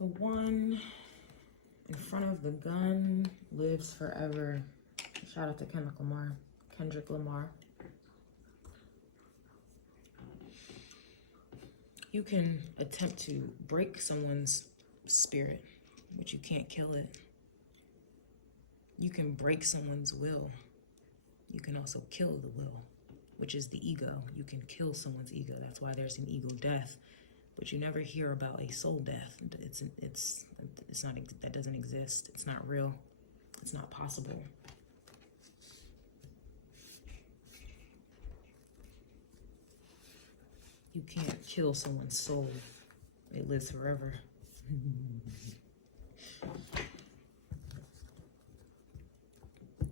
The one in front of the gun lives forever. Shout out to Kendrick Lamar. You can attempt to break someone's spirit, but you can't kill it. You can break someone's will. You can also kill the will, which is the ego. You can kill someone's ego. That's why there's an ego death. But you never hear about a soul death. It's not, that doesn't exist. It's not real. It's not possible. You can't kill someone's soul. It lives forever.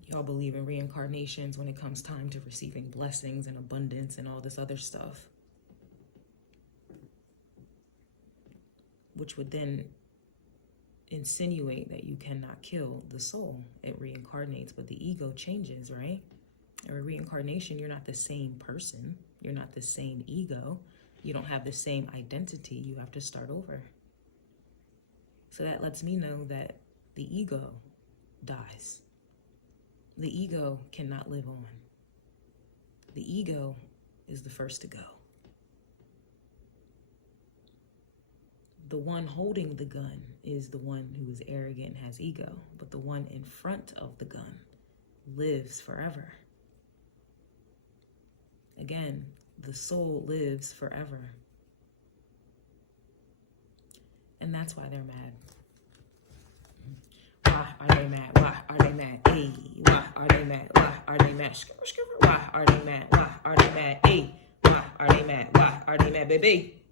Y'all believe in reincarnations when it comes time to receiving blessings and abundance and all this other stuff, which would then insinuate that you cannot kill the soul. It reincarnates, but the ego changes, right? Or reincarnation, you're not the same person. You're not the same ego. You don't have the same identity. You have to start over. So that lets me know that the ego dies. The ego cannot live on. The ego is the first to go. The one holding the gun is the one who is arrogant and has ego, but the one in front of the gun lives forever. Again, the soul lives forever. And that's why they're mad. Why are they mad? Why are they mad? Hey, why are they mad? Why are they mad? Why are they mad? Why are they mad? Hey, why are they mad? Why are they mad, baby?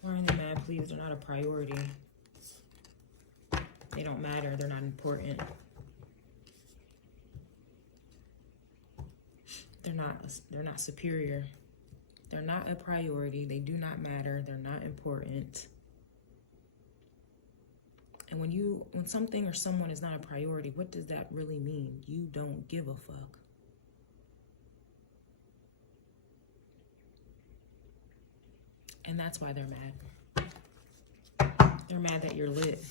Why are they mad? Please, they're not a priority. They don't matter. They're not important. They're not superior. They're not a priority. They do not matter. They're not important. And when something or someone is not a priority, what does that really mean? You don't give a fuck. And that's why they're mad. They're mad that you're lit.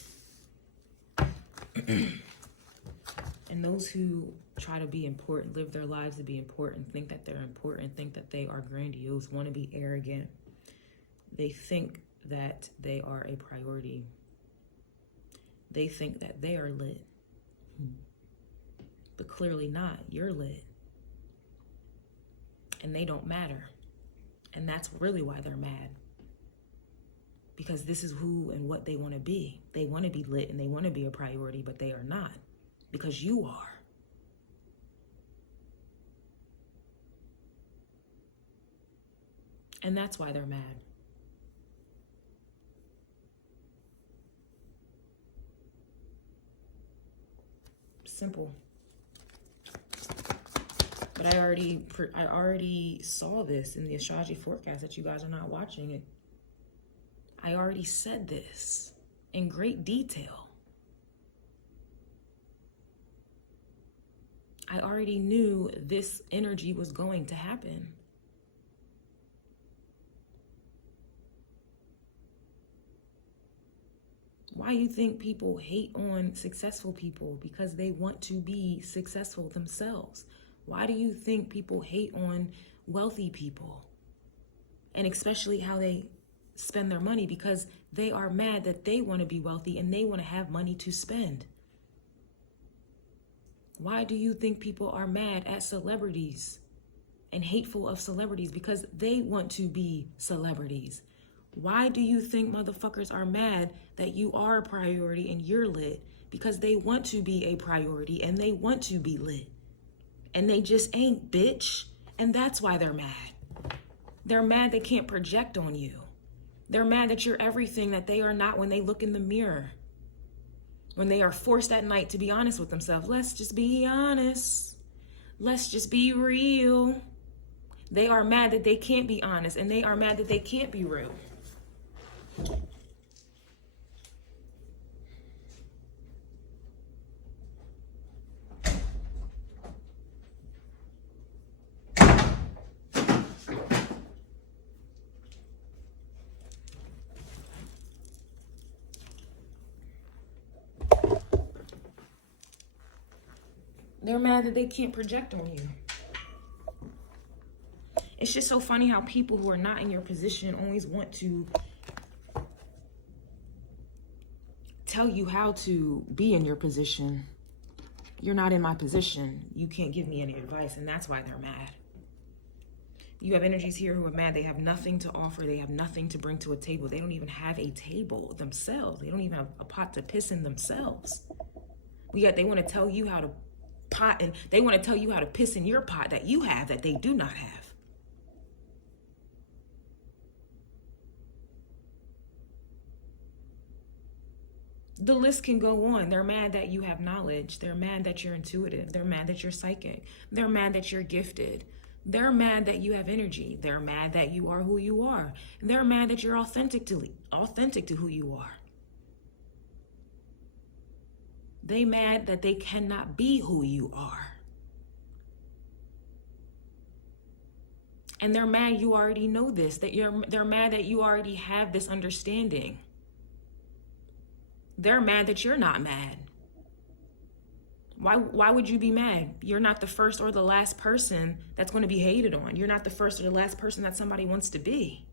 And those who try to be important, live their lives to be important, think that they're important, think that they are grandiose, want to be arrogant. They think that they are a priority. They think that they are lit. But clearly not. You're lit. And they don't matter. And that's really why they're mad. Because this is who and what they want to be. They want to be lit and they want to be a priority, but they are not. Because you are. And that's why they're mad. Simple. But I already saw this in the astrology forecast that you guys are not watching it. I already said this in great detail. I already knew this energy was going to happen. Why you think people hate on successful people? Because they want to be successful themselves. Why do you think people hate on wealthy people? And especially how they spend their money, because they are mad that they want to be wealthy and they want to have money to spend. Why do you think people are mad at celebrities and hateful of celebrities? Because they want to be celebrities. Why do you think motherfuckers are mad that you are a priority and you're lit? Because they want to be a priority and they want to be lit. And they just ain't, bitch. And that's why they're mad. They're mad they can't project on you. They're mad that you're everything that they are not when they look in the mirror. When they are forced at night to be honest with themselves. Let's just be honest. Let's just be real. They are mad that they can't be honest, and they are mad that they can't be real. They're mad that they can't project on you. It's just so funny how people who are not in your position always want to tell you how to be in your position. You're not in my position. You can't give me any advice, and that's why they're mad. You have energies here who are mad. They have nothing to offer. They have nothing to bring to a table. They don't even have a table themselves. They don't even have a pot to piss in themselves. Yet they want to tell you how to pot, and they want to tell you how to piss in your pot that you have that they do not have. The list can go on. They're mad that you have knowledge. They're mad that you're intuitive. They're mad that you're psychic. They're mad that you're gifted. They're mad that you have energy. They're mad that you are who you are. They're mad that you're authentic to who you are. They mad that they cannot be who you are. And they're mad you already know this, they're mad that you already have this understanding. They're mad that you're not mad. Why would you be mad? You're not the first or the last person that's going to be hated on. You're not the first or the last person that somebody wants to be.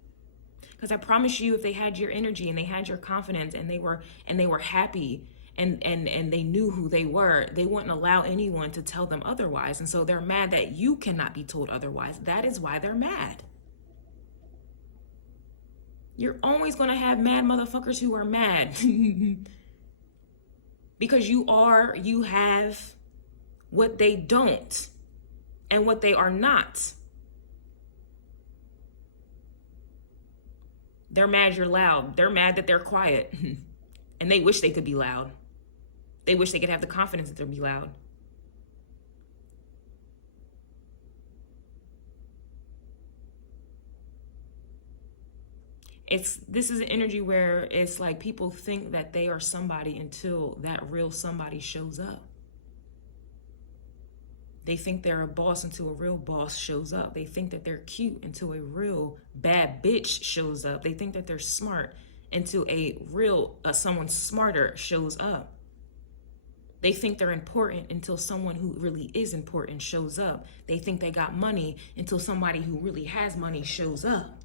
Because I promise you, if they had your energy and they had your confidence and they were happy and they knew who they were, they wouldn't allow anyone to tell them otherwise. And so they're mad that you cannot be told otherwise. That is why they're mad. You're always going to have mad motherfuckers who are mad. Because you have what they don't and what they are not. They're mad you're loud. They're mad that they're quiet. And they wish they could be loud. They wish they could have the confidence to be loud. This is an energy where it's like people think that they are somebody until that real somebody shows up. They think they're a boss until a real boss shows up. They think that they're cute until a real bad bitch shows up. They think that they're smart until a real someone smarter shows up. They think they're important until someone who really is important shows up. They think they got money until somebody who really has money shows up.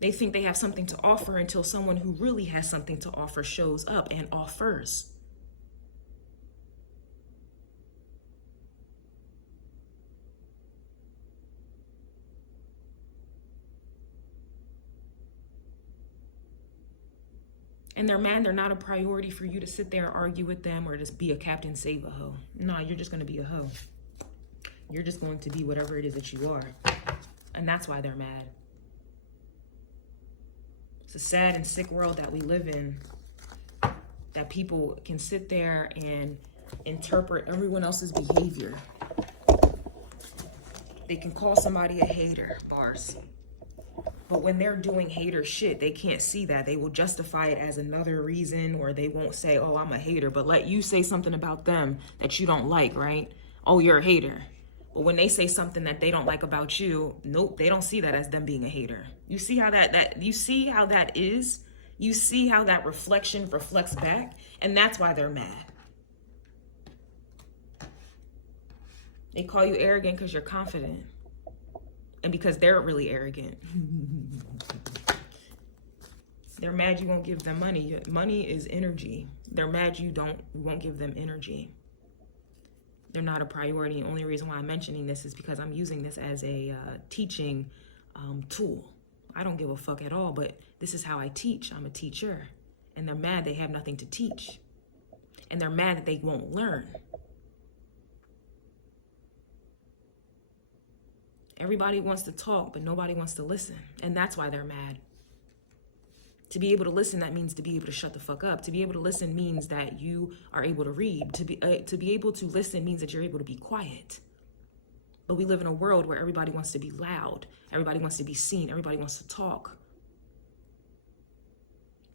They think they have something to offer until someone who really has something to offer shows up and offers. And they're mad they're not a priority for you to sit there and argue with them or just be a Captain Save a hoe. No, you're just going to be a hoe. You're just going to be whatever it is that you are. And that's why they're mad. It's a sad and sick world that we live in, that people can sit there and interpret everyone else's behavior. They can call somebody a hater, bars. But when they're doing hater shit, they can't see that. They will justify it as another reason, or they won't say, oh, I'm a hater, but let you say something about them that you don't like, right? Oh, you're a hater. But when they say something that they don't like about you, nope, they don't see that as them being a hater. You see how you see how that is? You see how that reflection reflects back? And that's why they're mad. They call you arrogant because you're confident. And because they're really arrogant. They're mad you won't give them money. Money is energy. They're mad you won't give them energy. They're not a priority. The only reason why I'm mentioning this is because I'm using this as a teaching tool. I don't give a fuck at all, but this is how I teach. I'm a teacher. And they're mad they have nothing to teach. And they're mad that they won't learn. Everybody wants to talk, but nobody wants to listen. And that's why they're mad. To be able to listen, that means to be able to shut the fuck up. To be able to listen means that you are able to read. To be able to listen means that you're able to be quiet. But we live in a world where everybody wants to be loud. Everybody wants to be seen. Everybody wants to talk.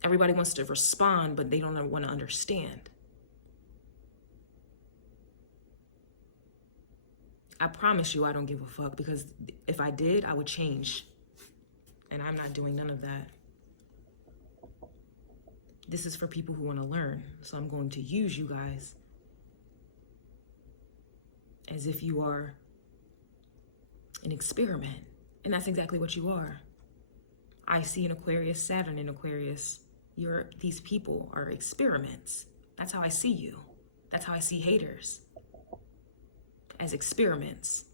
Everybody wants to respond, but they don't want to understand. I promise you I don't give a fuck, because if I did, I would change. And I'm not doing none of that. This is for people who want to learn. So I'm going to use you guys as if you are an experiment. And that's exactly what you are. I see an Aquarius, Saturn in Aquarius. These people are experiments. That's how I see you. That's how I see haters, as experiments.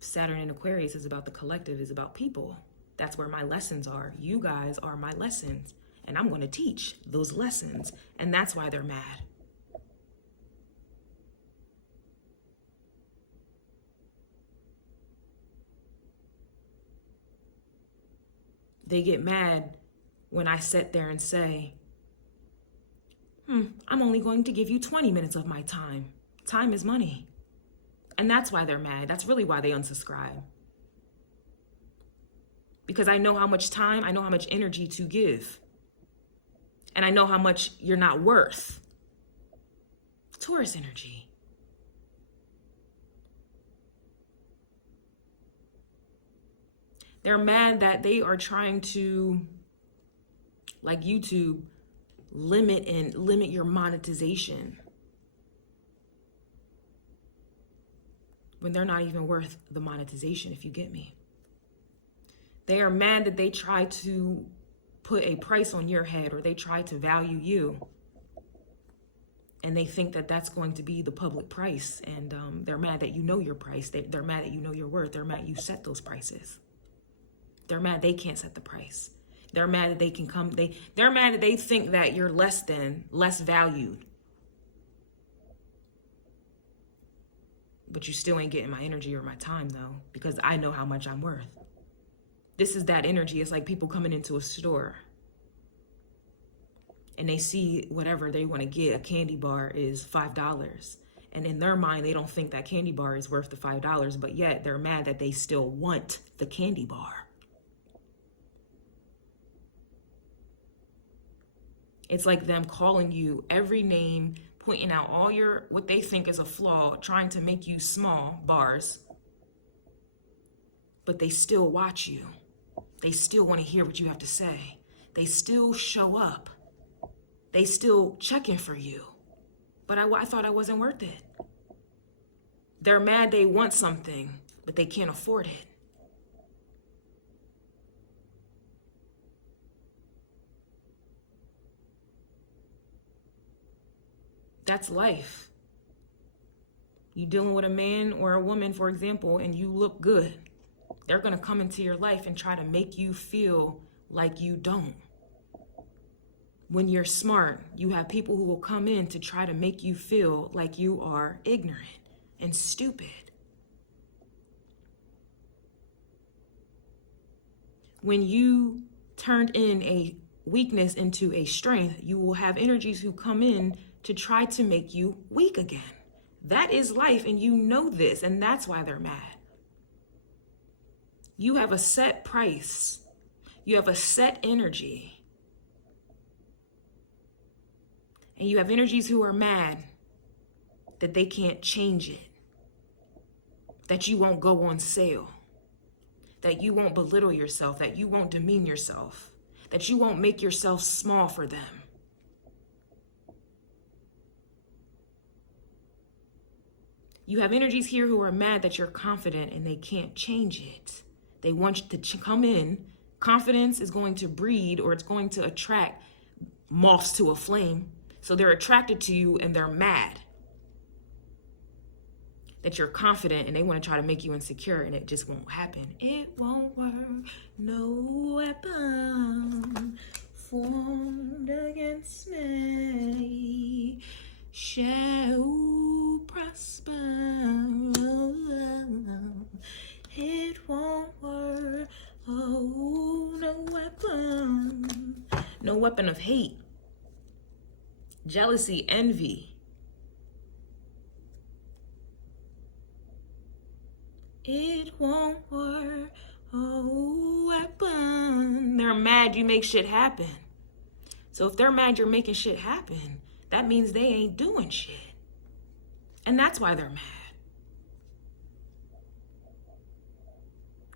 Saturn in Aquarius is about the collective, is about people. That's where my lessons are. You guys are my lessons, and I'm going to teach those lessons, and that's why they're mad. They get mad when I sit there and say, I'm only going to give you 20 minutes of my time. Time is money. And that's why they're mad. That's really why they unsubscribe. Because I know how much time, I know how much energy to give. And I know how much you're not worth. Taurus energy. They're mad that they are trying to, like YouTube, limit your monetization when they're not even worth the monetization, if you get me. They are mad that they try to put a price on your head, or they try to value you, and they think that that's going to be the public price, and they're mad that you know your price. They're mad that you know your worth. They're mad you set those prices. They're mad they can't set the price. They're mad that they can come. They're mad that they think that you're less valued. But you still ain't getting my energy or my time, though, because I know how much I'm worth. This is that energy. It's like people coming into a store and they see whatever they want to get. A candy bar is $5. And in their mind, they don't think that candy bar is worth the $5, but yet they're mad that they still want the candy bar. It's like them calling you every name, pointing out all what they think is a flaw, trying to make you small, bars. But they still watch you. They still want to hear what you have to say. They still show up. They still checking for you. But I thought I wasn't worth it. They're mad they want something, but they can't afford it. That's life. You dealing with a man or a woman, for example, and you look good. They're going to come into your life and try to make you feel like you don't. When you're smart, you have people who will come in to try to make you feel like you are ignorant and stupid. When you turned in a weakness into a strength, you will have energies who come in to try to make you weak again. That is life, and you know this, and that's why they're mad. You have a set price. You have a set energy. And you have energies who are mad that they can't change it, that you won't go on sale, that you won't belittle yourself, that you won't demean yourself, that you won't make yourself small for them. You have energies here who are mad that you're confident and they can't change it. They want you to come in. Confidence is going to breed, or it's going to attract moths to a flame. So they're attracted to you and they're mad that you're confident, and they want to try to make you insecure, and it just won't happen. It won't work. No weapon formed against me shall prosper. It won't work. Oh, no weapon. No weapon of hate, jealousy, envy. It won't work. Oh, weapon. They're mad you make shit happen. So if they're mad you're making shit happen, that means they ain't doing shit. And that's why they're mad.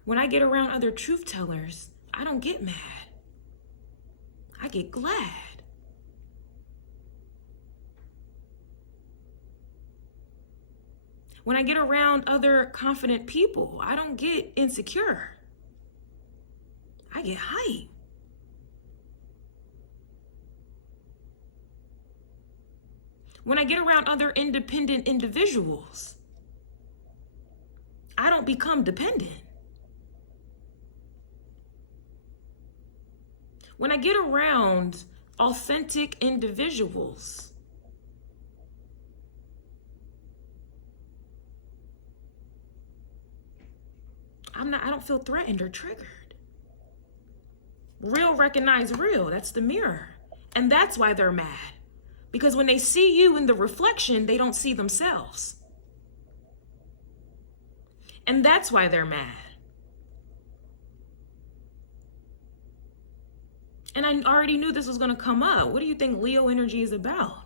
When I get around other truth tellers, I don't get mad. I get glad. When I get around other confident people, I don't get insecure. I get hype. When I get around other independent individuals, I don't become dependent. When I get around authentic individuals, I don't feel threatened or triggered. Real recognize real. That's the mirror. And that's why they're mad. Because when they see you in the reflection, they don't see themselves. And that's why they're mad. And I already knew this was going to come up. What do you think Leo energy is about?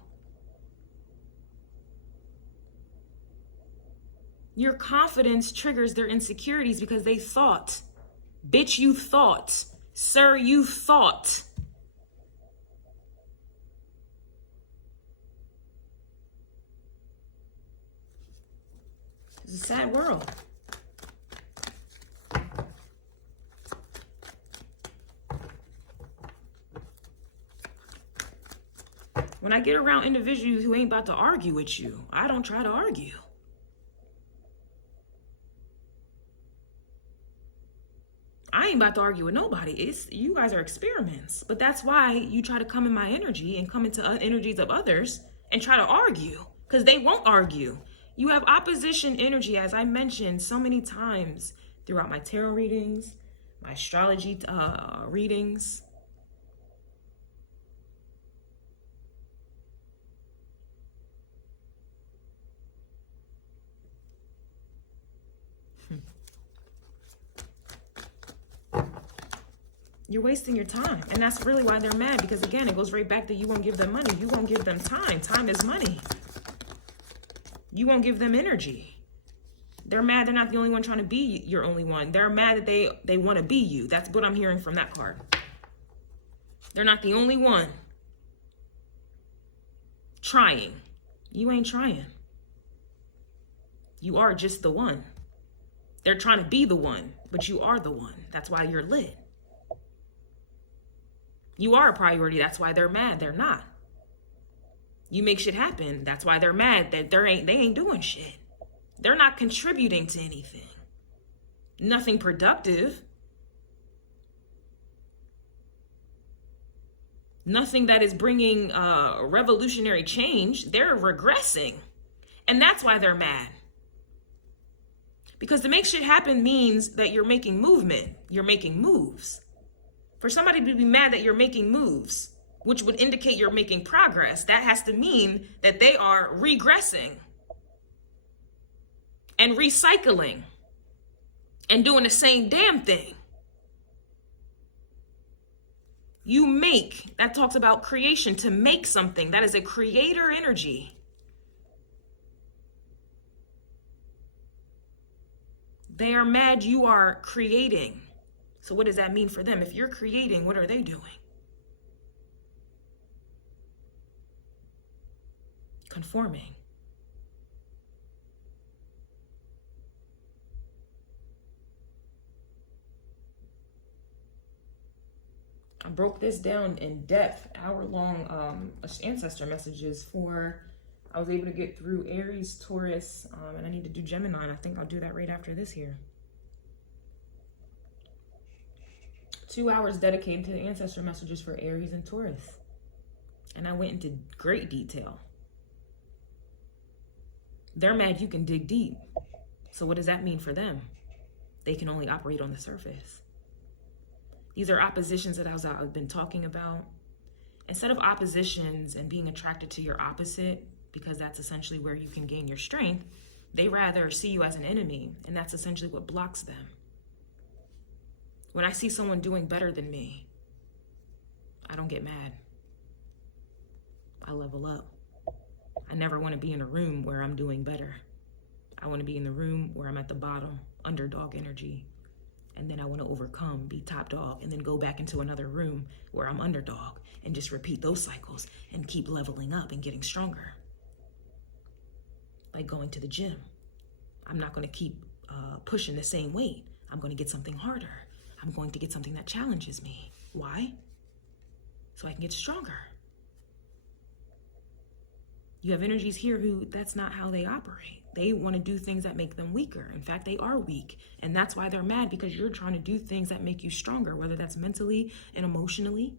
Your confidence triggers their insecurities because they thought. Bitch, you thought. Sir, you thought. It's a sad world. When I get around individuals who ain't about to argue with you, I don't try to argue. I ain't about to argue with nobody. You guys are experiments. But that's why you try to come in my energy and come into energies of others and try to argue, because they won't argue. You have opposition energy, as I mentioned so many times throughout my tarot readings, my astrology readings. You're wasting your time. And that's really why they're mad, because again, it goes right back to you won't give them money. You won't give them time. Time is money. You won't give them energy. They're mad they're not the only one trying to be your only one. They're mad that they want to be you. That's what I'm hearing from that card. They're not the only one trying. You ain't trying. You are just the one. They're trying to be the one, but you are the one. That's why you're lit. You are a priority. That's why they're mad. They're not. You make shit happen. That's why they're mad that they ain't doing shit. They're not contributing to anything. Nothing productive. Nothing that is bringing revolutionary change. They're regressing. And that's why they're mad. Because to make shit happen means that you're making movement. You're making moves. For somebody to be mad that you're making moves, which would indicate you're making progress, that has to mean that they are regressing and recycling and doing the same damn thing. You make, that talks about creation, to make something. That is a creator energy. They are mad you are creating. So what does that mean for them? If you're creating, what are they doing? Conforming. I broke this down in depth, hour-long ancestor messages I was able to get through Aries, Taurus, and I need to do Gemini. And I think I'll do that right after this here. 2 hours dedicated to the ancestor messages for Aries and Taurus. And I went into great detail. They're mad you can dig deep. So what does that mean for them? They can only operate on the surface. These are oppositions that I've been talking about. Instead of oppositions and being attracted to your opposite, because that's essentially where you can gain your strength, they rather see you as an enemy, and that's essentially what blocks them. When I see someone doing better than me, I don't get mad. I level up. I never want to be in a room where I'm doing better. I want to be in the room where I'm at the bottom, underdog energy, And then I want to overcome, be top dog, and then go back into another room where I'm underdog and just repeat those cycles and keep leveling up and getting stronger. Like going to the gym. I'm not going to keep pushing the same weight. I'm going to get something harder. I'm going to get something that challenges me. Why? So I can get stronger. You have energies here who that's not how they operate. They want to do things that make them weaker. In fact, they are weak. And that's why they're mad, because you're trying to do things that make you stronger, whether that's mentally and emotionally,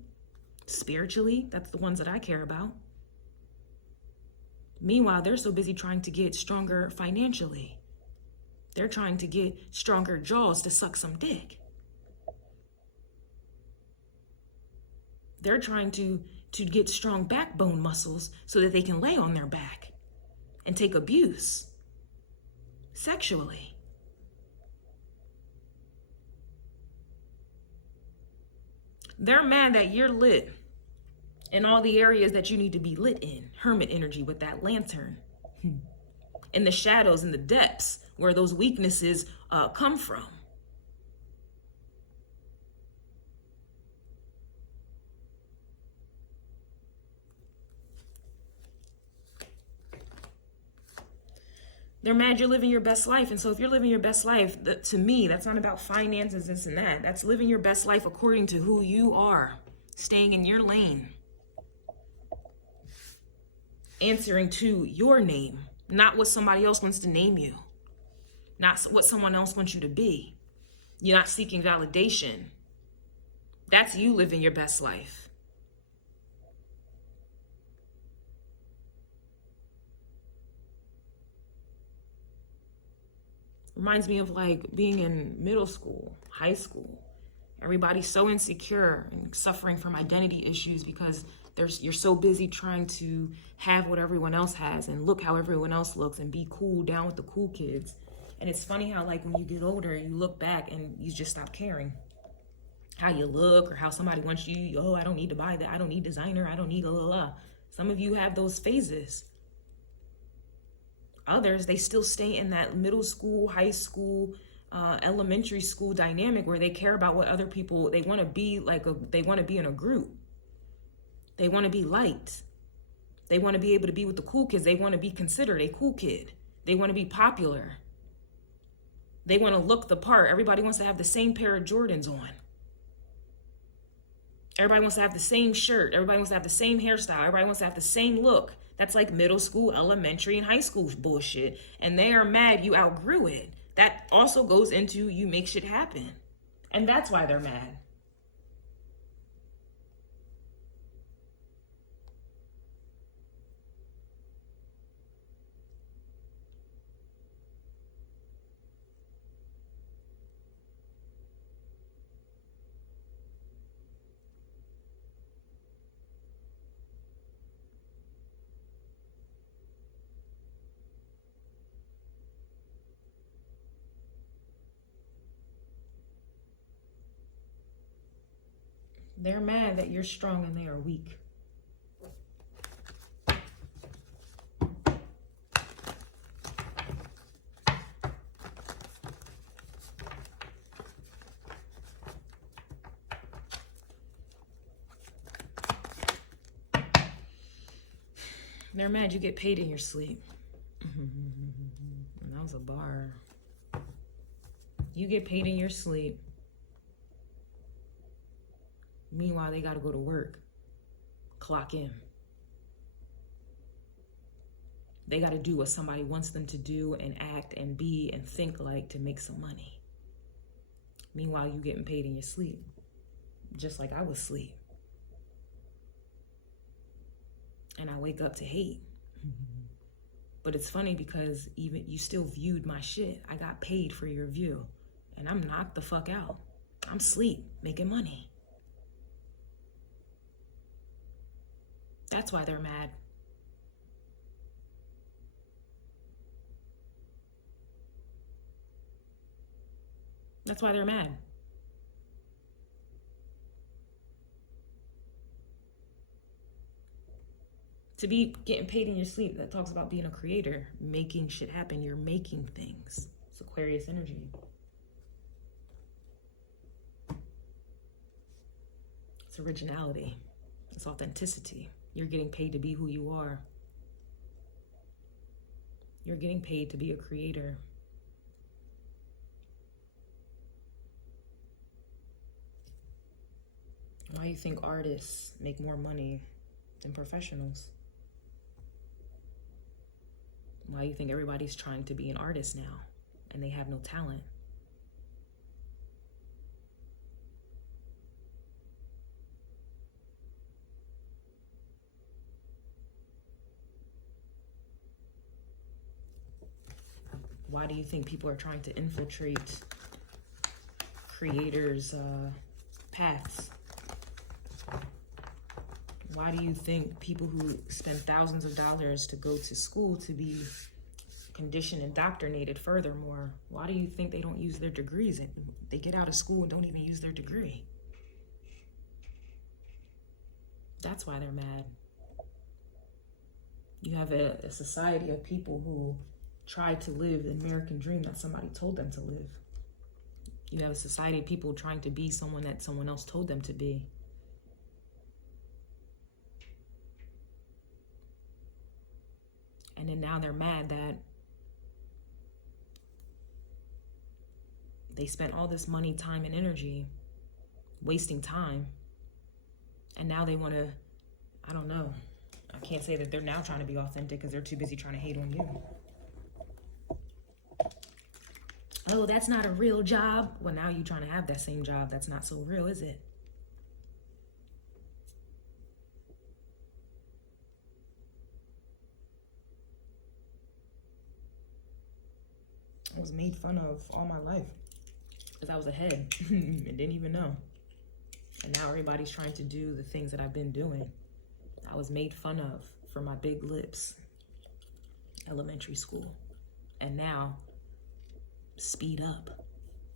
spiritually. That's the ones that I care about. Meanwhile, they're so busy trying to get stronger financially. They're trying to get stronger jaws to suck some dick. They're trying to get strong backbone muscles so that they can lay on their back and take abuse sexually. They're mad that you're lit in all the areas that you need to be lit in. Hermit energy with that lantern. In the shadows, in the depths where those weaknesses come from. They're mad you're living your best life. And so if you're living your best life, to me, that's not about finances, this and that. That's living your best life according to who you are. Staying in your lane. Answering to your name. Not what somebody else wants to name you. Not what someone else wants you to be. You're not seeking validation. That's you living your best life. Reminds me of like being in middle school, high school. Everybody's so insecure and suffering from identity issues because you're so busy trying to have what everyone else has and look how everyone else looks and be cool down with the cool kids. And it's funny how like when you get older, you look back and you just stop caring how you look or how somebody wants you. Oh, I don't need to buy that. I don't need designer. I don't need la la la. Some of you have those phases. Others, they still stay in that middle school, high school, elementary school dynamic where they care about what other people, they want to be like, they want to be in a group. They want to be liked. They want to be able to be with the cool kids. They want to be considered a cool kid. They want to be popular. They want to look the part. Everybody wants to have the same pair of Jordans on. Everybody wants to have the same shirt. Everybody wants to have the same hairstyle. Everybody wants to have the same look. That's like middle school, elementary, and high school bullshit. And they are mad you outgrew it. That also goes into you make shit happen. And that's why they're mad. They're mad that you're strong and they are weak. They're mad you get paid in your sleep. And that was a bar. You get paid in your sleep. Meanwhile, they got to go to work, clock in. They got to do what somebody wants them to do and act and be and think like to make some money. Meanwhile, you getting paid in your sleep, just like I was asleep. And I wake up to hate. But it's funny because even you still viewed my shit. I got paid for your view. And I'm knocked the fuck out. I'm asleep, making money. That's why they're mad. That's why they're mad. To be getting paid in your sleep, that talks about being a creator, making shit happen. You're making things. It's Aquarius energy. It's originality. It's authenticity. You're getting paid to be who you are. You're getting paid to be a creator. Why do you think artists make more money than professionals? Why do you think everybody's trying to be an artist now and they have no talent? Why do you think people are trying to infiltrate creators' paths? Why do you think people who spend thousands of dollars to go to school to be conditioned, indoctrinated furthermore, why do you think they don't use their degrees? They get out of school and don't even use their degree. That's why they're mad. You have a society of people who try to live the American dream that somebody told them to live. You have a society of people trying to be someone that someone else told them to be. And then now they're mad that they spent all this money, time, and energy wasting time. And now they want to, I don't know. I can't say that they're now trying to be authentic because they're too busy trying to hate on you. Oh, that's not a real job. Well, now you're trying to have that same job. That's not so real, is it? I was made fun of all my life because I was ahead and didn't even know. And now everybody's trying to do the things that I've been doing. I was made fun of for my big lips, elementary school. And now, speed up,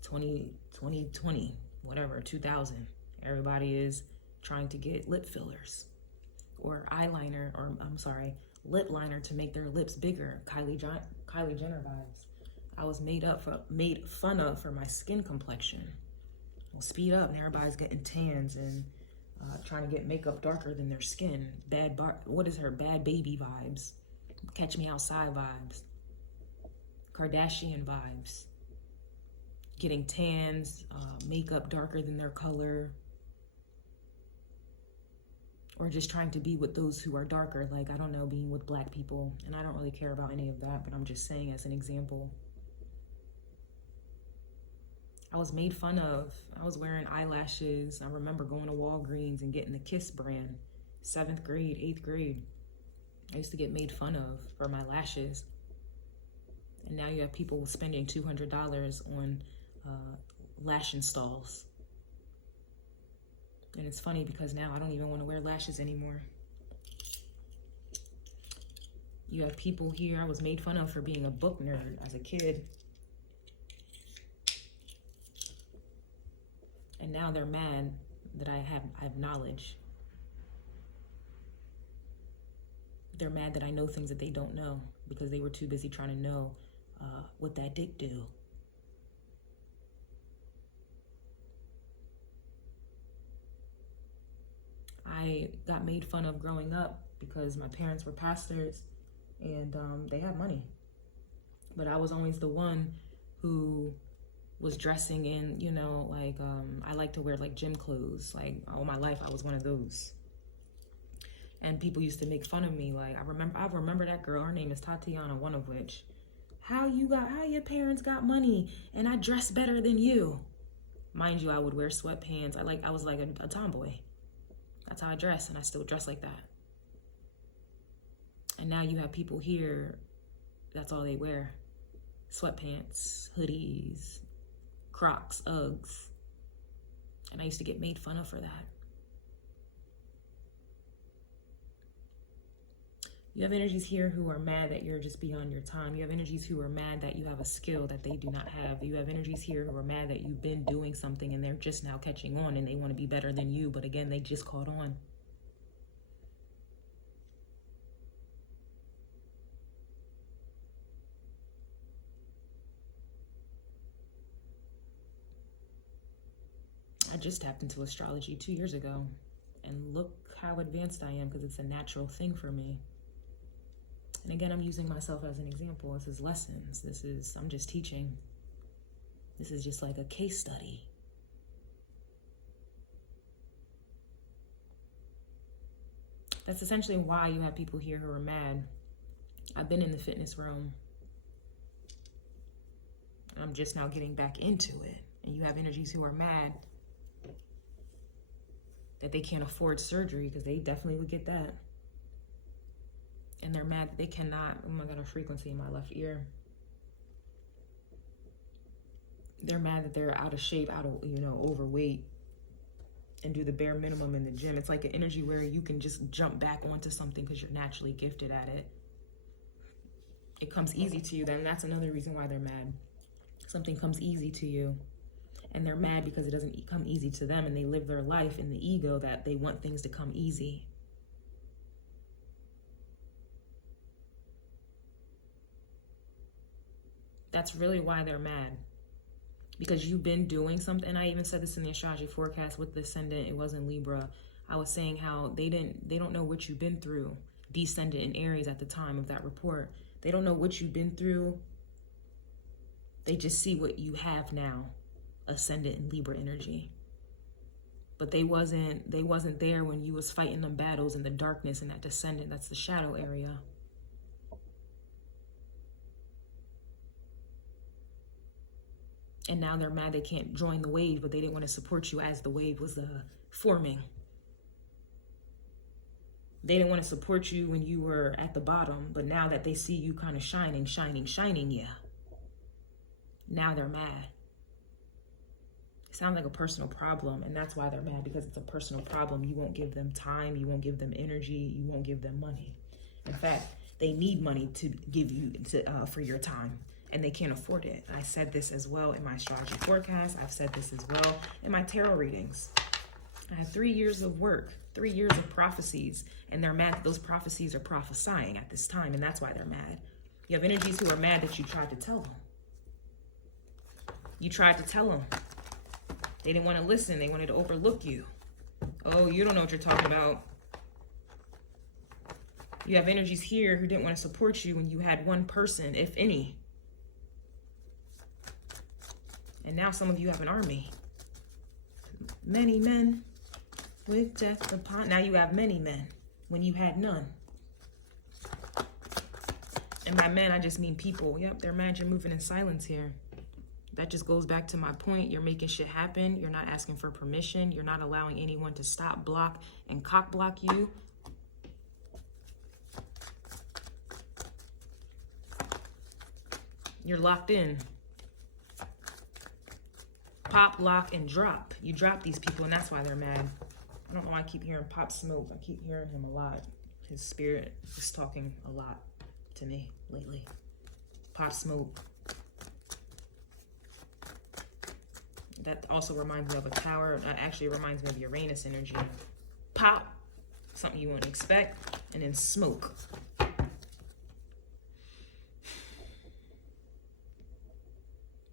2020, whatever, 2000. Everybody is trying to get lip fillers or eyeliner, or I'm sorry, lip liner to make their lips bigger. Kylie Jenner vibes. I was made fun of for my skin complexion. Well, speed up, and everybody's getting tans and trying to get makeup darker than their skin. Bad baby vibes. Catch me outside vibes. Kardashian vibes. Getting tans, makeup darker than their color. Or just trying to be with those who are darker, like, I don't know, being with black people. And I don't really care about any of that, but I'm just saying as an example. I was made fun of. I was wearing eyelashes. I remember going to Walgreens and getting the Kiss brand. 7th grade, 8th grade. I used to get made fun of for my lashes. And now you have people spending $200 on lash installs. And it's funny because now I don't even want to wear lashes anymore. You have people here. I was made fun of for being a book nerd as a kid. And now they're mad that I have knowledge. They're mad that I know things that they don't know because they were too busy trying to know what that dick do. I got made fun of growing up because my parents were pastors and they had money. But I was always the one who was dressing in, you know, like, I like to wear like gym clothes. Like all my life, I was one of those. And people used to make fun of me. Like I remember that girl, her name is Tatiana, one of which. How your parents got money and I dress better than you. Mind you, I would wear sweatpants. I was like a tomboy. That's how I dress, and I still dress like that. And now you have people here, that's all they wear. Sweatpants, hoodies, Crocs, Uggs. And I used to get made fun of for that. You have energies here who are mad that you're just beyond your time. You have energies who are mad that you have a skill that they do not have. You have energies here who are mad that you've been doing something and they're just now catching on and they want to be better than you. But again, they just caught on. I just tapped into astrology 2 years ago. And look how advanced I am, because it's a natural thing for me. And again, I'm using myself as an example. This is lessons. I'm just teaching. This is just like a case study. That's essentially why you have people here who are mad. I've been in the fitness realm. I'm just now getting back into it. And you have energies who are mad that they can't afford surgery, because they definitely would get that. And they're mad that they cannot, oh my God, a frequency in my left ear. They're mad that they're out of shape, overweight, and do the bare minimum in the gym. It's like an energy where you can just jump back onto something because you're naturally gifted at it. It comes easy to you. Then that's another reason why they're mad. Something comes easy to you, and they're mad because it doesn't come easy to them, and they live their life in the ego that they want things to come easy. That's really why they're mad. Because you've been doing something. And I even said this in the astrology forecast with the ascendant. It wasn't Libra. I was saying how they don't know what you've been through. Descendant in Aries at the time of that report. They don't know what you've been through. They just see what you have now. Ascendant in Libra energy. But they wasn't there when you was fighting them battles in the darkness and that descendant. That's the shadow area. And now they're mad they can't join the wave, but they didn't want to support you as the wave was forming. They didn't want to support you when you were at the bottom, but now that they see you kind of shining, yeah. Now they're mad. It sounds like a personal problem, and that's why they're mad, because it's a personal problem. You won't give them time, you won't give them energy, you won't give them money. In fact, they need money to give you for your time. And they can't afford it. I said this as well in my astrology forecast. I've said this as well in my tarot readings. I had 3 years of work, 3 years of prophecies, and they're mad that those prophecies are prophesying at this time, and that's why they're mad. You have energies who are mad that you tried to tell them. You tried to tell them. They didn't want to listen. They wanted to overlook you. Oh, you don't know what you're talking about. You have energies here who didn't want to support you when you had one person, if any. And now some of you have an army. Many men with death upon. Now you have many men when you had none. And by men, I just mean people. Yep, they're mad you're moving in silence here. That just goes back to my point. You're making shit happen. You're not asking for permission. You're not allowing anyone to stop, block, and cock block you. You're locked in. Pop, lock, and drop. You drop these people, and that's why they're mad. I don't know why I keep hearing Pop Smoke. I keep hearing him a lot. His spirit is talking a lot to me lately. Pop Smoke. That also reminds me of a tower. Actually, it reminds me of Uranus energy. Pop, something you wouldn't expect, and then smoke.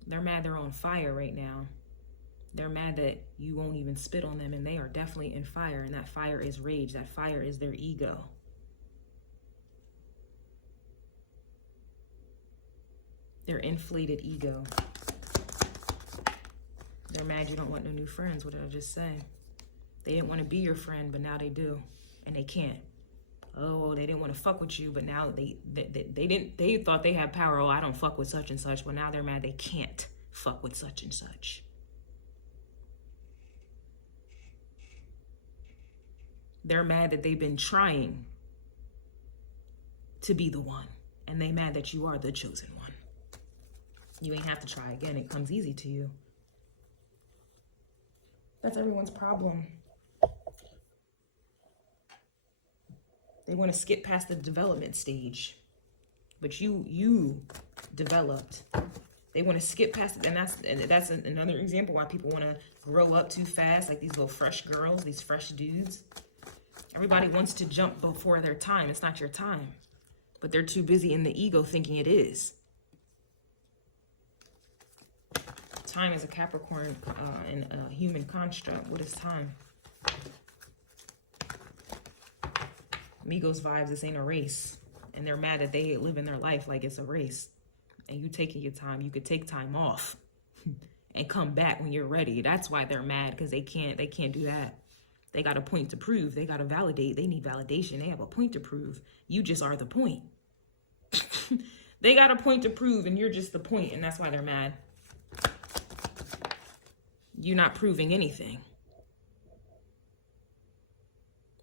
They're mad they're on fire right now. They're mad that you won't even spit on them, and they are definitely in fire, and that fire is rage. That fire is their ego. Their inflated ego. They're mad you don't want no new friends. What did I just say? They didn't want to be your friend, but now they do, and they can't. Oh, they didn't want to fuck with you, but now they thought they had power. Oh, I don't fuck with such and such. Well, now they're mad they can't fuck with such and such. They're mad that they've been trying to be the one, and they mad that you are the chosen one. You ain't have to try again. It comes easy to you. That's everyone's problem. They want to skip past the development stage, but you developed. They want to skip past it, and that's another example why people want to grow up too fast, like these little fresh girls, these fresh dudes. Everybody wants to jump before their time. It's not your time, but they're too busy in the ego thinking it is. Time is a Capricorn and a human construct. What is time? Migos vibes, this ain't a race. And they're mad that they live in their life like it's a race. And you taking your time. You could take time off and come back when you're ready. That's why they're mad, because they can't do that. They got a point to prove. They got to validate. They need validation. They have a point to prove. You just are the point. They got a point to prove, and you're just the point, and that's why they're mad. You're not proving anything.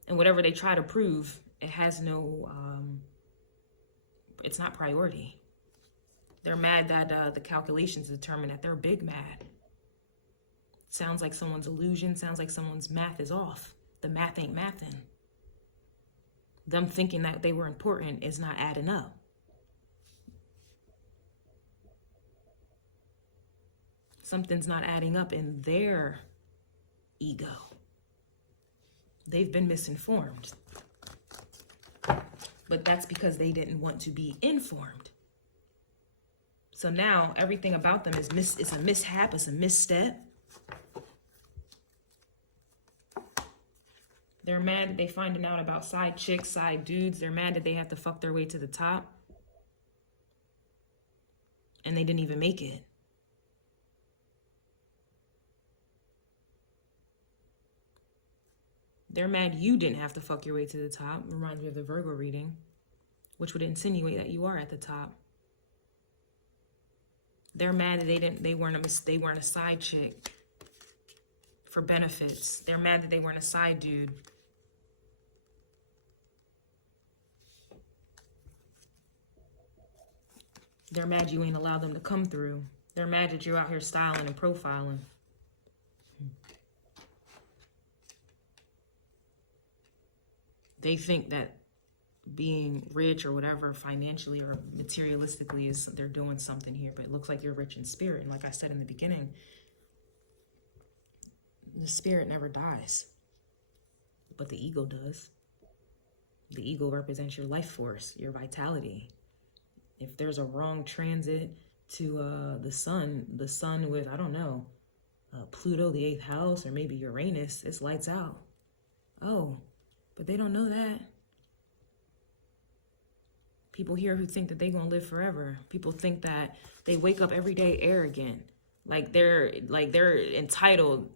And whatever they try to prove, it has no, it's not priority. They're mad that the calculations determine that they're big mad. Sounds like someone's illusion. Sounds like someone's math is off. The math ain't mathin'. Them thinking that they were important is not adding up. Something's not adding up in their ego. They've been misinformed. But that's because they didn't want to be informed. So now everything about them is it's a mishap, it's a misstep. They're mad that they finding out about side chicks, side dudes. They're mad that they have to fuck their way to the top. And they didn't even make it. They're mad you didn't have to fuck your way to the top. Reminds me of the Virgo reading, which would insinuate that you are at the top. They're mad that they weren't a side chick for benefits. They're mad that they weren't a side dude. They're mad you ain't allowed them to come through. They're mad that you're out here styling and profiling. They think that being rich or whatever financially or materialistically is they're doing something here, but it looks like you're rich in spirit. And like I said in the beginning, the spirit never dies, but the ego does. The ego represents your life force, your vitality. If there's a wrong transit to the sun with, I don't know, Pluto, the 8th house, or maybe Uranus, it's lights out. Oh, but they don't know that. People here who think that they're going to live forever. People think that they wake up every day arrogant. Like they're entitled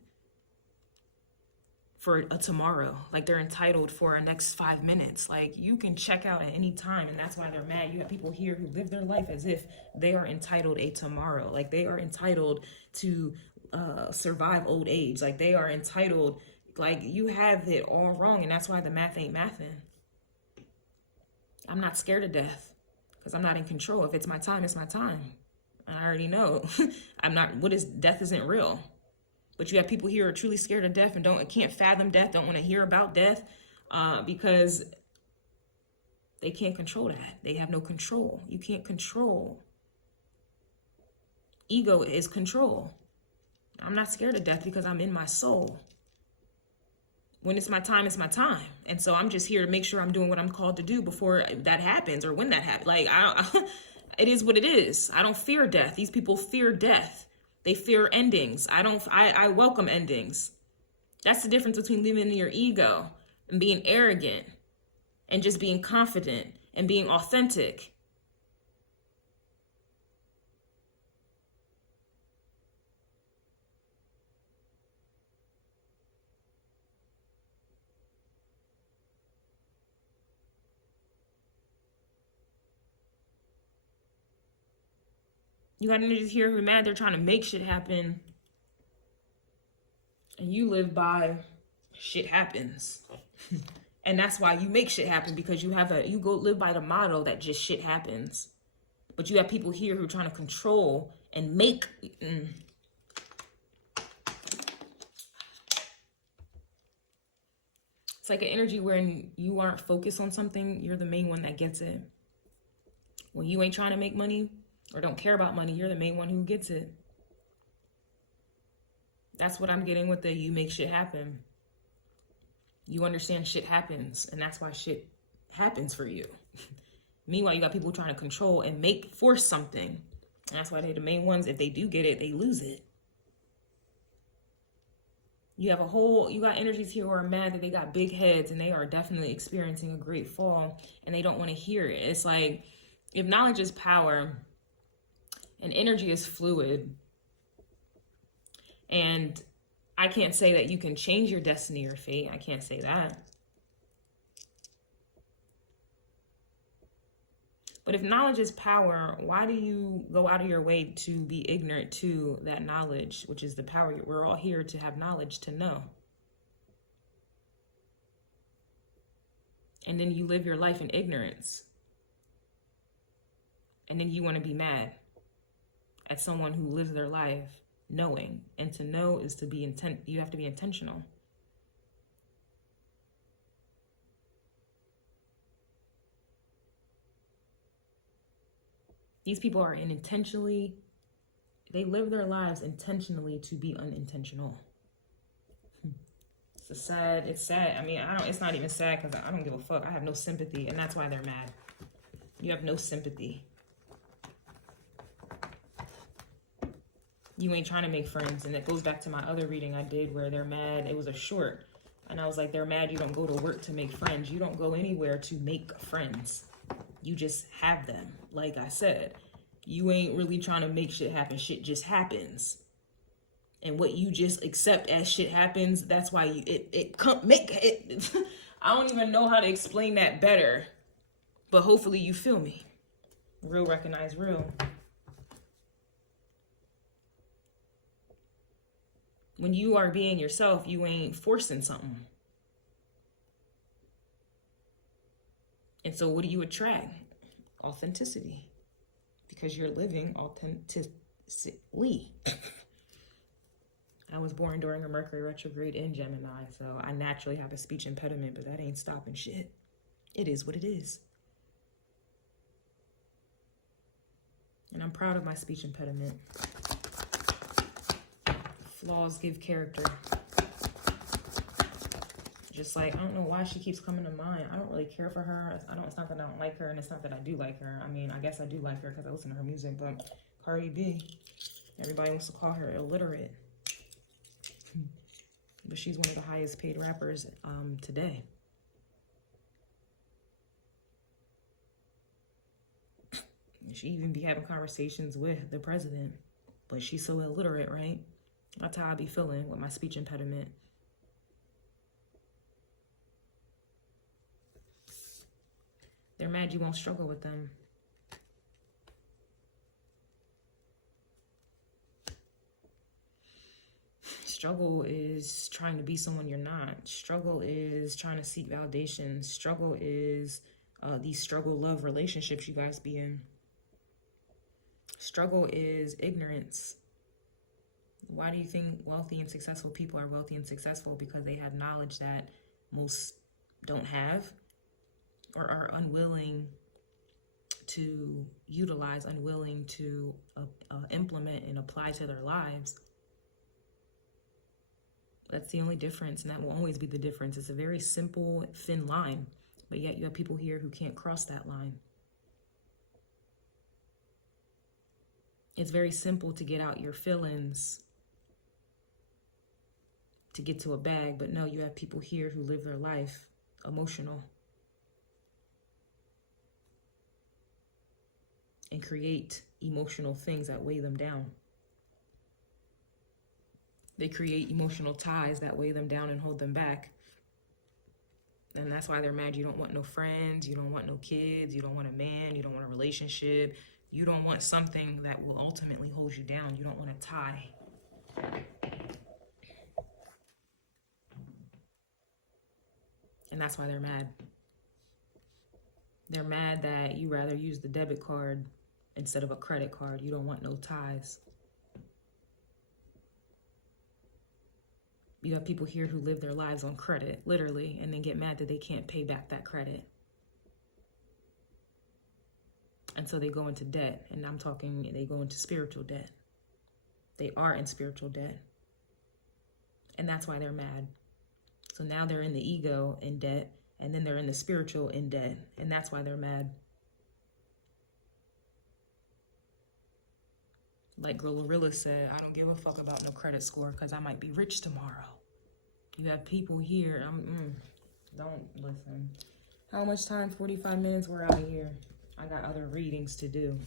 for a tomorrow. Like they're entitled for a next 5 minutes. Like you can check out at any time, and that's why they're mad. You have people here who live their life as if they are entitled a tomorrow. Like they are entitled to survive old age. Like they are entitled, like you have it all wrong, and that's why the math ain't mathin'. I'm not scared of death because I'm not in control. If it's my time, it's my time. And I already know. Death isn't real. But you have people here who are truly scared of death and can't fathom death, don't want to hear about death because they can't control that. They have no control. You can't control. Ego is control. I'm not scared of death because I'm in my soul. When it's my time, it's my time. And so I'm just here to make sure I'm doing what I'm called to do before that happens or when that happens. Like, it is what it is. I don't fear death. These people fear death. They fear endings. I welcome endings. That's the difference between living in your ego and being arrogant and just being confident and being authentic. You got niggas here who are mad they're trying to make shit happen. And you live by shit happens. And that's why you make shit happen, because you go live by the motto that just shit happens. But you have people here who are trying to control and make. It's like an energy when you aren't focused on something, you're the main one that gets it. When you ain't trying to make money or don't care about money, you're the main one who gets it. That's what I'm getting with the you make shit happen. You understand shit happens, and that's why shit happens for you. Meanwhile, you got people trying to control and force something. And that's why they're the main ones. If they do get it, they lose it. You got energies here who are mad that they got big heads and they are definitely experiencing a great fall and they don't want to hear it. It's like, if knowledge is power and energy is fluid, and I can't say that you can change your destiny or fate. I can't say that. But if knowledge is power, why do you go out of your way to be ignorant to that knowledge, which is the power? We're all here to have knowledge, to know. And then you live your life in ignorance. And then you want to be mad at someone who lives their life knowing. And to know is to be you have to be intentional. These people are they live their lives intentionally to be unintentional. It's sad. I mean, it's not even sad because I don't give a fuck. I have no sympathy, and that's why they're mad. You have no sympathy. You ain't trying to make friends. And it goes back to my other reading I did where they're mad. It was a short. And I was like, they're mad you don't go to work to make friends. You don't go anywhere to make friends. You just have them. Like I said, you ain't really trying to make shit happen. Shit just happens. And what you just accept as shit happens, that's why it can't make it. I don't even know how to explain that better. But hopefully you feel me. Real recognize real. When you are being yourself, you ain't forcing something. And so what do you attract? Authenticity. Because you're living authentically. I was born during a Mercury retrograde in Gemini, so I naturally have a speech impediment, but that ain't stopping shit. It is what it is. And I'm proud of my speech impediment. Flaws give character. Just like, I don't know why she keeps coming to mind. I don't really care for her. It's not that I don't like her, and it's not that I do like her. I mean, I guess I do like her because I listen to her music, but Cardi B, everybody wants to call her illiterate. But she's one of the highest paid rappers today. She even be having conversations with the president, but she's so illiterate, right? That's how I be feeling with my speech impediment. They're mad you won't struggle with them. Struggle is trying to be someone you're not. Struggle is trying to seek validation. Struggle is these struggle-love relationships you guys be in. Struggle is ignorance. Why do you think wealthy and successful people are wealthy and successful? Because they have knowledge that most don't have, or are unwilling to utilize, unwilling to implement and apply to their lives. That's the only difference, and that will always be the difference. It's a very simple, thin line, but yet you have people here who can't cross that line. It's very simple to get out your feelings to get to a bag, but no, you have people here who live their life emotional and create emotional things that weigh them down. They create emotional ties that weigh them down and hold them back. And that's why they're mad. You don't want no friends. You don't want no kids. You don't want a man. You don't want a relationship. You don't want something that will ultimately hold you down. You don't want a tie. And that's why they're mad. They're mad that you rather use the debit card instead of a credit card. You don't want no ties. You have people here who live their lives on credit, literally, and then get mad that they can't pay back that credit. And so they go into debt, and I'm talking, they go into spiritual debt. They are in spiritual debt. And that's why they're mad. So now they're in the ego in debt, and then they're in the spiritual in debt, and that's why they're mad. Like Glorilla said, I don't give a fuck about no credit score because I might be rich tomorrow. You have people here. Don't listen. How much time? 45 minutes. We're out of here. I got other readings to do.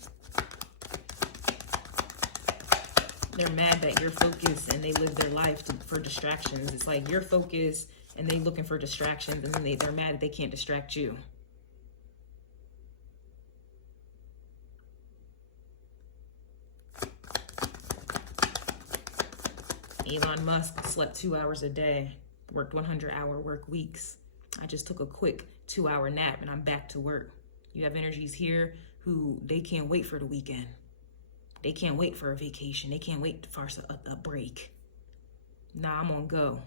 They're mad that you're focused and they live their life for distractions. It's like you're focused and they looking for distractions, and then they're mad that they can't distract you. Elon Musk slept 2 hours a day, worked 100-hour work weeks. I just took a quick 2-hour nap and I'm back to work. You have energies here who they can't wait for the weekend. They can't wait for a vacation. They can't wait for a break. Nah, I'm on go.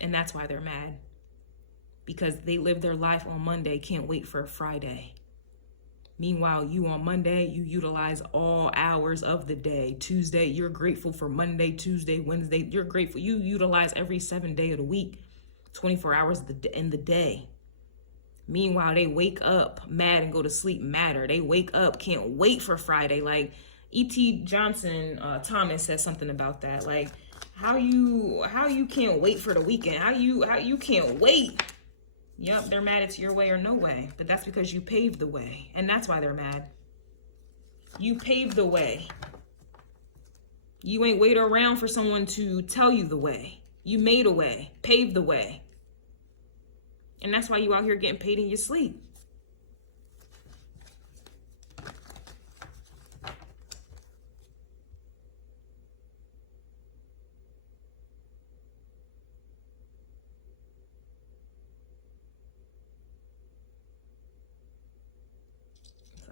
And that's why they're mad. Because they live their life on Monday, can't wait for a Friday. Meanwhile, you on Monday, you utilize all hours of the day. Tuesday, you're grateful for Monday, Tuesday, Wednesday. You're grateful. You utilize every 7 day of the week, 24 hours in the day. Meanwhile, they wake up mad and go to sleep madder. They wake up, can't wait for Friday. Like E.T. Johnson, Thomas says something about that. Like how you can't wait for the weekend? How you can't wait? Yep, they're mad it's your way or no way. But that's because you paved the way. And that's why they're mad. You paved the way. You ain't wait around for someone to tell you the way. You made a way, paved the way. And that's why you out here getting paid in your sleep.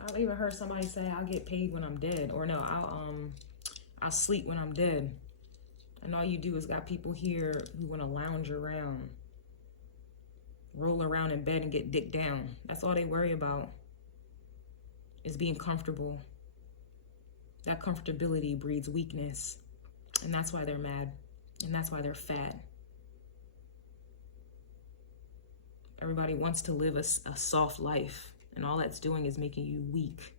I've even heard somebody say, I'll get paid when I'm dead. Or no, I'll sleep when I'm dead. And all you do is got people here who want to lounge around, roll around in bed and get dick down. That's all they worry about, is being comfortable. That comfortability breeds weakness. And that's why they're mad. And that's why they're fat. Everybody wants to live a soft life. And all that's doing is making you weak.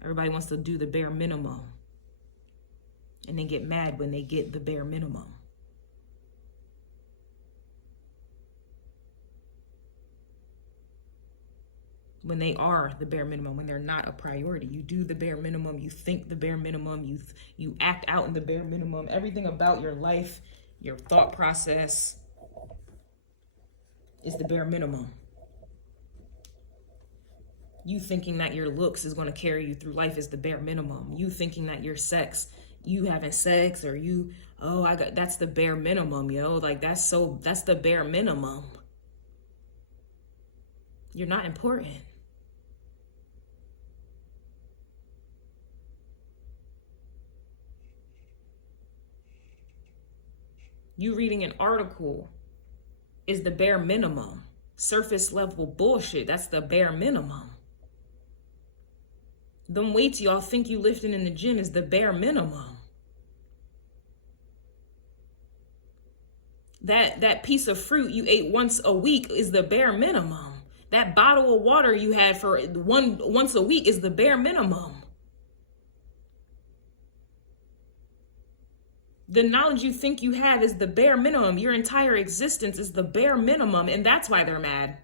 Everybody wants to do the bare minimum. And then get mad when they get the bare minimum. When they are the bare minimum, when they're not a priority. You do the bare minimum, you think the bare minimum, you act out in the bare minimum. Everything about your life, your thought process is the bare minimum. You thinking that your looks is going to carry you through life is the bare minimum. You thinking that your sex, you having sex, or that's the bare minimum, yo. Like that's the bare minimum. You're not important. You reading an article is the bare minimum. Surface level bullshit, that's the bare minimum. Them weights y'all think you lifting in the gym is the bare minimum. That piece of fruit you ate once a week is the bare minimum. That bottle of water you had for once a week is the bare minimum. The knowledge you think you have is the bare minimum. Your entire existence is the bare minimum, and that's why they're mad.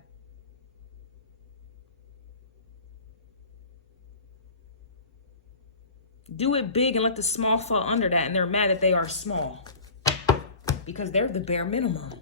Do it big and let the small fall under that, and they're mad that they are small because they're the bare minimum.